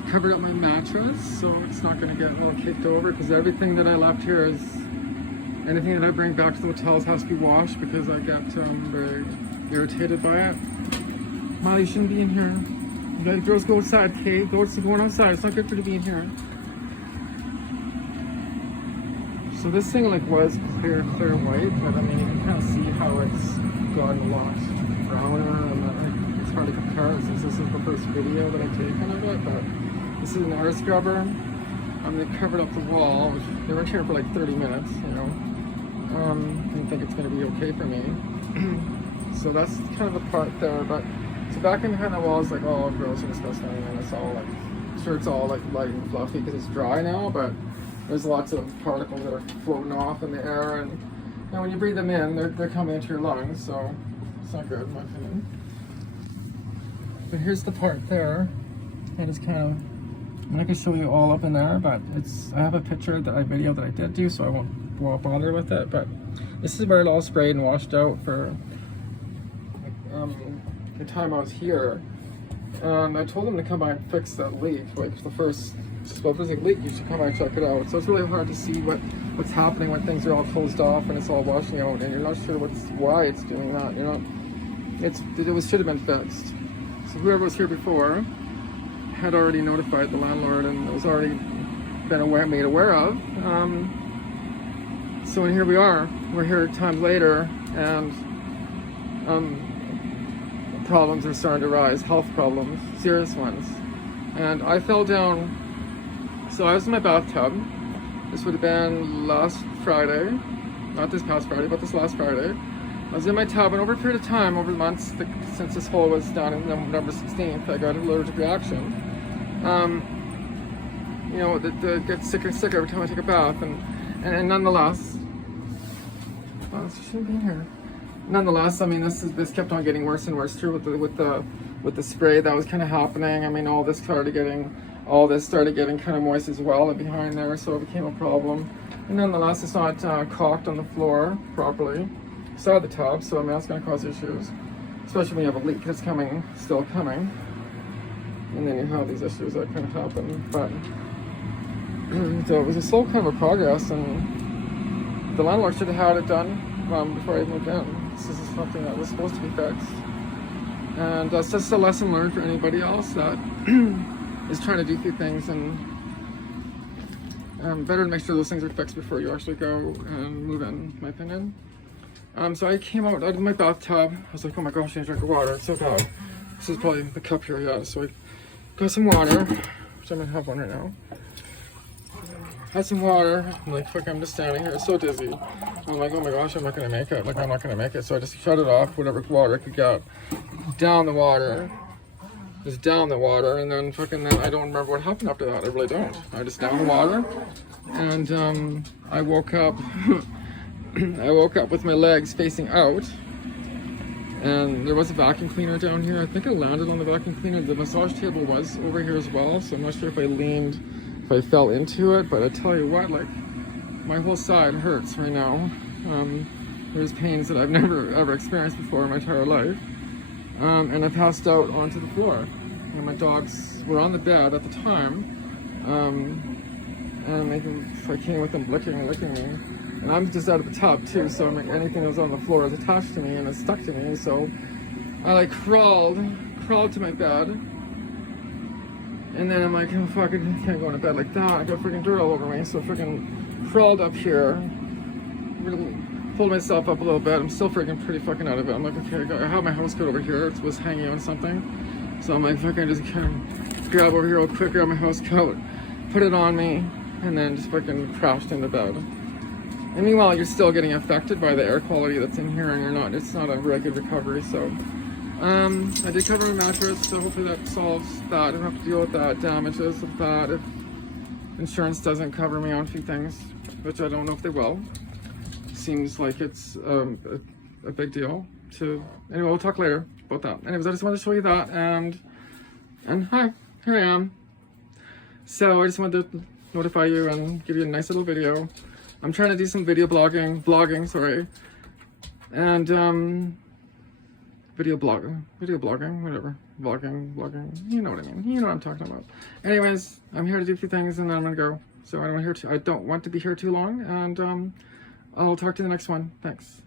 I've covered up my mattress so it's not going to get all kicked over, because everything that I left here is, anything that I bring back to the hotels has to be washed, because I get very irritated by it. Molly, you shouldn't be in here. You gotta, girls, go outside, okay? Going outside. It's not good for you to be in here. So this thing like was clear white, but I mean you can kind of see how it's gotten a lot browner, and it's hard to compare it since this is the first video that I've taken of it. But this is an air scrubber. They covered up the wall, which they were here for like 30 minutes, you know. Didn't think it's gonna be okay for me. So that's kind of the part there, but so back in behind the wall is like all gross and disgusting, and it's all like, sure it's all like light and fluffy because it's dry now, but there's lots of particles that are floating off in the air, and you know, when you breathe them in, they're coming into your lungs, so it's not good in my opinion. But here's the part there, and it's kind of, I'm not gonna show you all up in there, but it's, I have a picture that I videoed that I did do, so I won't bother with it. But this is where it all sprayed and washed out for the time I was here. And I told them to come by and fix that leak. Like the first, well, if there's a leak, you should come by and check it out. So it's really hard to see what's happening when things are all closed off and it's all washing out, and you're not sure why it's doing that. You're not. Should have been fixed. So whoever was here before had already notified the landlord, and it was already been made aware of. So here we are. We're here times later, and problems are starting to rise, health problems, serious ones. And I fell down, so I was in my bathtub. This would have been last Friday, not this past Friday, but this last Friday. I was in my tub, and over a period of time, over the months, since this hole was done in November 16th, I got an allergic reaction. You know, that gets sicker and sicker every time I take a bath, and nonetheless, oh, this shouldn't be in here. Nonetheless, I mean, this kept on getting worse and worse too with the spray that was kind of happening. I mean, all this started getting kind of moist as well behind there, so it became a problem. And nonetheless, it's not caulked on the floor properly inside the tub, so I mean that's going to cause issues, especially when you have a leak that's still coming, and then you have these issues that kind of happen. But so it was a slow kind of a progress, and the landlord should have had it done before I moved in. This is something that was supposed to be fixed, and that's just a lesson learned for anybody else that is trying to do few things, and better to make sure those things are fixed before you actually go and move in my opinion. So I came out of my bathtub. I was like, oh my gosh, I need to drink water. It's so bad. This is probably the cup here, yeah. So I got some water, which I'm gonna have one right now. Had some water. I'm like, fuck, I'm just standing here, so dizzy. I'm like, oh my gosh, I'm not gonna make it. Like, I'm not gonna make it. So I just shut it off, whatever water I could get. Down the water. Just down the water, and then fucking, then I don't remember what happened after that. I really don't. I just downed the water, and I woke up. I woke up with my legs facing out, and there was a vacuum cleaner down here. I think I landed on the vacuum cleaner. The massage table was over here as well, so I'm not sure if I fell into it, but I tell you what, like, my whole side hurts right now. There's pains that I've never ever experienced before in my entire life. And I passed out onto the floor. And my dogs were on the bed at the time, and I came with them licking me. And I'm just out of the tub too, so I'm like, anything that was on the floor is attached to me and it's stuck to me. So I like crawled to my bed, and then I'm like, oh fuck, I can't go to bed like that. I got freaking dirt all over me, so I freaking crawled up here, really pulled myself up a little bit. I'm still freaking pretty fucking out of it. I'm like, okay, I have my house coat over here. It was hanging on something, so I'm like, fucking just kind of grab over here real quick, grab my house coat, put it on me, and then just fucking crashed into bed. And meanwhile, you're still getting affected by the air quality that's in here, and it's not a very good recovery. So I did cover my mattress, so hopefully that solves that. I don't have to deal with that damages of that if insurance doesn't cover me on a few things, which I don't know if they will. Seems like it's a big deal to, anyway, we'll talk later about that. Anyways, I just wanted to show you that, and hi, here I am. So I just wanted to notify you and give you a nice little video. I'm trying to do some video vlogging, sorry, and video blogging, whatever. vlogging, you know what I mean. You know what I'm talking about. Anyways, I'm here to do a few things and then I'm gonna go. So I don't want to be here too long, and I'll talk to you in the next one. Thanks.